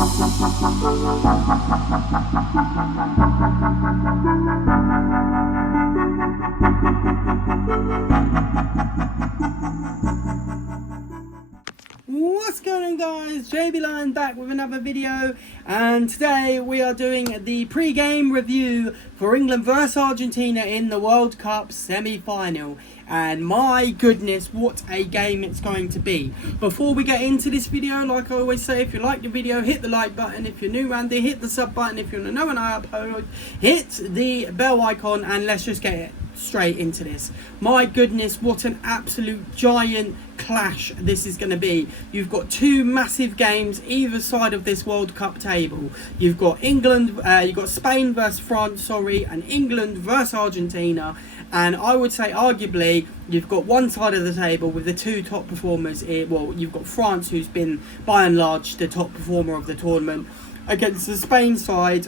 What's going on, guys? JB Lion back with another video, and today we are doing the pre-game review for England vs Argentina in the World Cup semi-final. And my goodness, what a game it's going to be. Before we get into this video, like I always say, if you like the video, hit the like button. If you're new around here, hit the sub button. If you want to know when I upload, hit the bell icon, and let's just get it straight into this. My goodness, what an absolute giant clash this is going to be. You've got two massive games either side of this World Cup table. You've got you've got Spain versus France, and England versus Argentina. And I would say arguably you've got one side of the table with the two top performers here. Well, you've got France, who's been by and large the top performer of the tournament, against the Spain side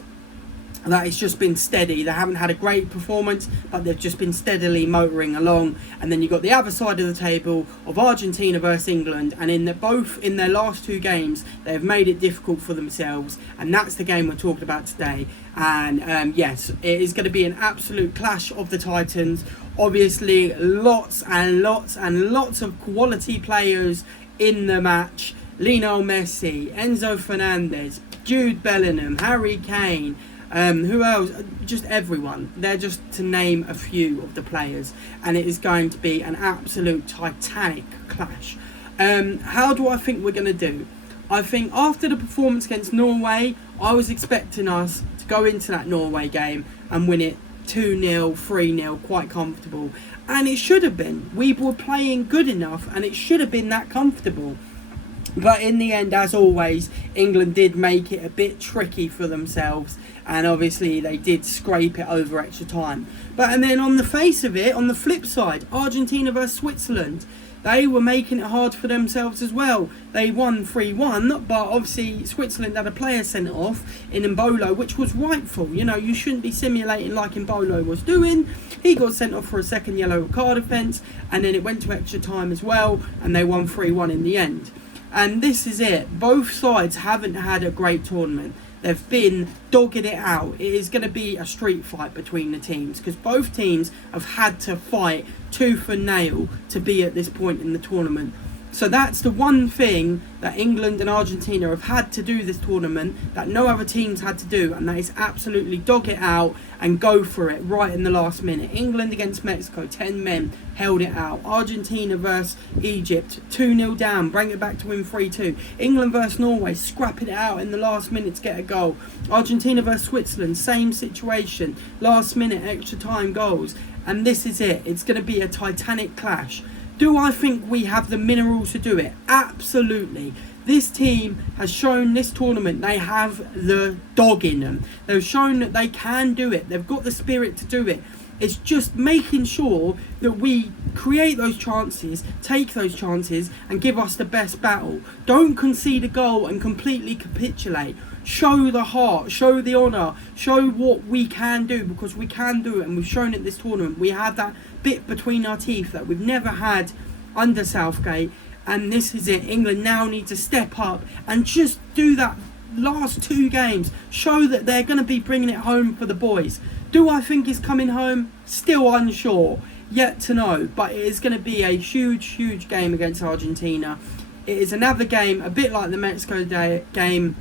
that it's just been steady. They haven't had a great performance, but they've just been steadily motoring along. And then you've got the other side of the table of Argentina versus England, and both in their last two games they've made it difficult for themselves, and that's the game we're talking about today. And yes, it is going to be an absolute clash of the titans. Obviously lots and lots and lots of quality players in the match. Lionel Messi, Enzo Fernandez, Jude Bellingham, Harry Kane, who else? Just everyone. They're just to name a few of the players, and it is going to be an absolute titanic clash. How do I think we're going to do? I think after the performance against Norway, I was expecting us to go into that Norway game and win it 2-0, 3-0, quite comfortable. And it should have been. We were playing good enough, and it should have been that comfortable. But in the end, as always, England did make it a bit tricky for themselves, and obviously they did scrape it over extra time. And then on the face of it, on the flip side, Argentina versus Switzerland, they were making it hard for themselves as well. They won 3-1, but obviously Switzerland had a player sent off in Mbolo, which was rightful. You know, you shouldn't be simulating like Mbolo was doing. He got sent off for a second yellow card offence, and then it went to extra time as well, and they won 3-1 in the end. And this is it. Both sides haven't had a great tournament. They've been dogging it out. It is going to be a street fight between the teams, because both teams have had to fight tooth and nail to be at this point in the tournament. So that's the one thing that England and Argentina have had to do this tournament that no other teams had to do, and that is absolutely dog it out and go for it right in the last minute. England against Mexico, 10 men, held it out. Argentina versus Egypt, 2-0 down, bring it back to win 3-2. England versus Norway, scrapping it out in the last minute to get a goal. Argentina versus Switzerland, same situation, last minute extra time goals. And this is it. It's going to be a titanic clash. Do I think we have the minerals to do it? Absolutely. This team has shown this tournament they have the dog in them. They've shown that they can do it. They've got the spirit to do it. It's just making sure that we create those chances, take those chances, and give us the best battle. Don't concede a goal and completely capitulate. Show the heart, show the honour, show what we can do, because we can do it, and we've shown it this tournament. We have that bit between our teeth that we've never had under Southgate, and this is it. England now need to step up and just do that last two games. Show that they're going to be bringing it home for the boys. Do I think it's coming home? Still unsure. Yet to know. But it is going to be a huge, huge game against Argentina. It is another game, a bit like the Mexico game,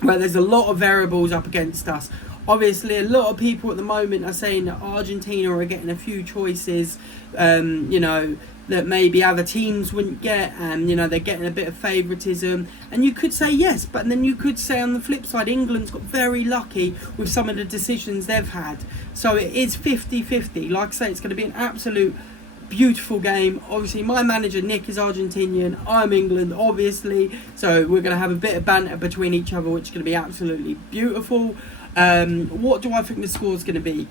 where there's a lot of variables up against us. Obviously, a lot of people at the moment are saying that Argentina are getting a few choices, you know, that maybe other teams wouldn't get, and you know, they're getting a bit of favouritism. And you could say yes, but then you could say on the flip side, England's got very lucky with some of the decisions they've had. So it is 50-50. Like I say, it's going to be an absolute beautiful game. Obviously, my manager Nick is Argentinian, I'm England, obviously, so we're going to have a bit of banter between each other, which is going to be absolutely beautiful. What do I think the score is going to be?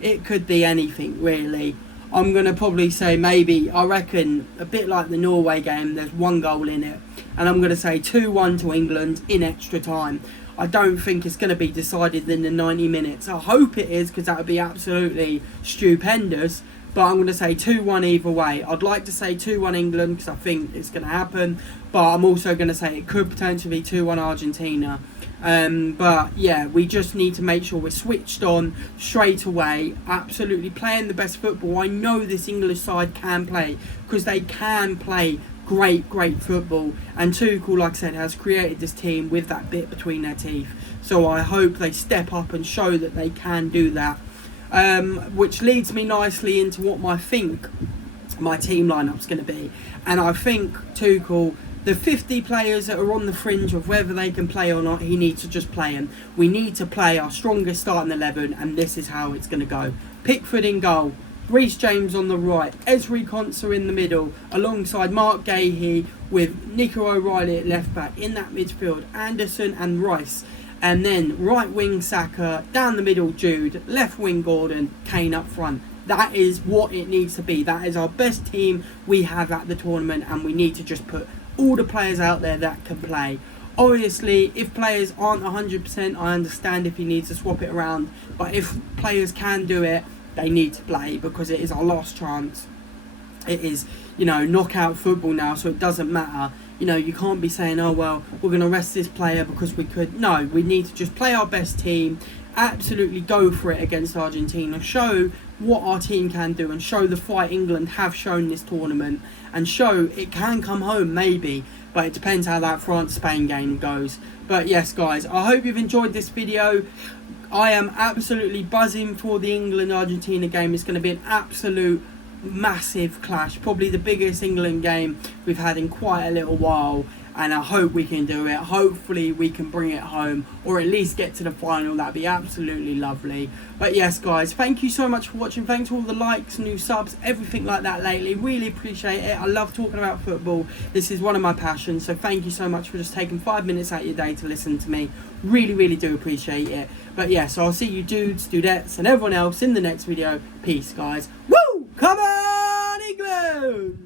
It could be anything, really. I'm going to probably say maybe, I reckon, a bit like the Norway game, there's one goal in it. And I'm going to say 2-1 to England in extra time. I don't think it's going to be decided in the 90 minutes. I hope it is, because that would be absolutely stupendous. but I'm going to say 2-1 either way. I'd like to say 2-1 England because I think it's going to happen, but I'm also going to say it could potentially be 2-1 Argentina. But yeah, we just need to make sure we're switched on straight away, absolutely playing the best football. I know this English side can play, because they can play great football, and Tuchel, like I said, has created this team with that bit between their teeth. So I hope they step up and show that they can do that, which leads me nicely into what I think my team lineup's going to be. And I think Tuchel, the 50 players that are on the fringe of whether they can play or not, he needs to just play them. We need to play our strongest starting 11, and this is how it's going to go. Pickford in goal, Reece James on the right, Ezri Konsa in the middle, alongside Mark Gahey with Nico O'Reilly at left back. In that midfield, Anderson and Rice. And then right wing Saka, down the middle Jude, left wing Gordon, Kane up front. That is what it needs to be. That is our best team we have at the tournament, and we need to just put all the players out there that can play. Obviously, if players aren't 100%, I understand if he needs to swap it around. But if players can do it, they need to play, because it is our last chance. It is, knockout football now, so it doesn't matter. You can't be saying, oh, well, we're going to rest this player because we could. No, we need to just play our best team, absolutely go for it against Argentina, show what our team can do, and show the fight England have shown this tournament, and show it can come home, maybe. But it depends how that France-Spain game goes. But yes, guys, I hope you've enjoyed this video. I am absolutely buzzing for the England-Argentina game. It's going to be an absolute massive clash. Probably the biggest England game we've had in quite a little while. And I hope we can do it. Hopefully we can bring it home, or at least get to the final. That'd be absolutely lovely. But yes, guys, thank you so much for watching. Thanks for all the likes, new subs, everything like that lately. Really appreciate it. I love talking about football. This is one of my passions. So thank you so much for just taking 5 minutes out of your day to listen to me. Really do appreciate it. But yeah, so I'll see you dudes, dudettes, and everyone else in the next video. Peace, guys. Woo! Come on, England!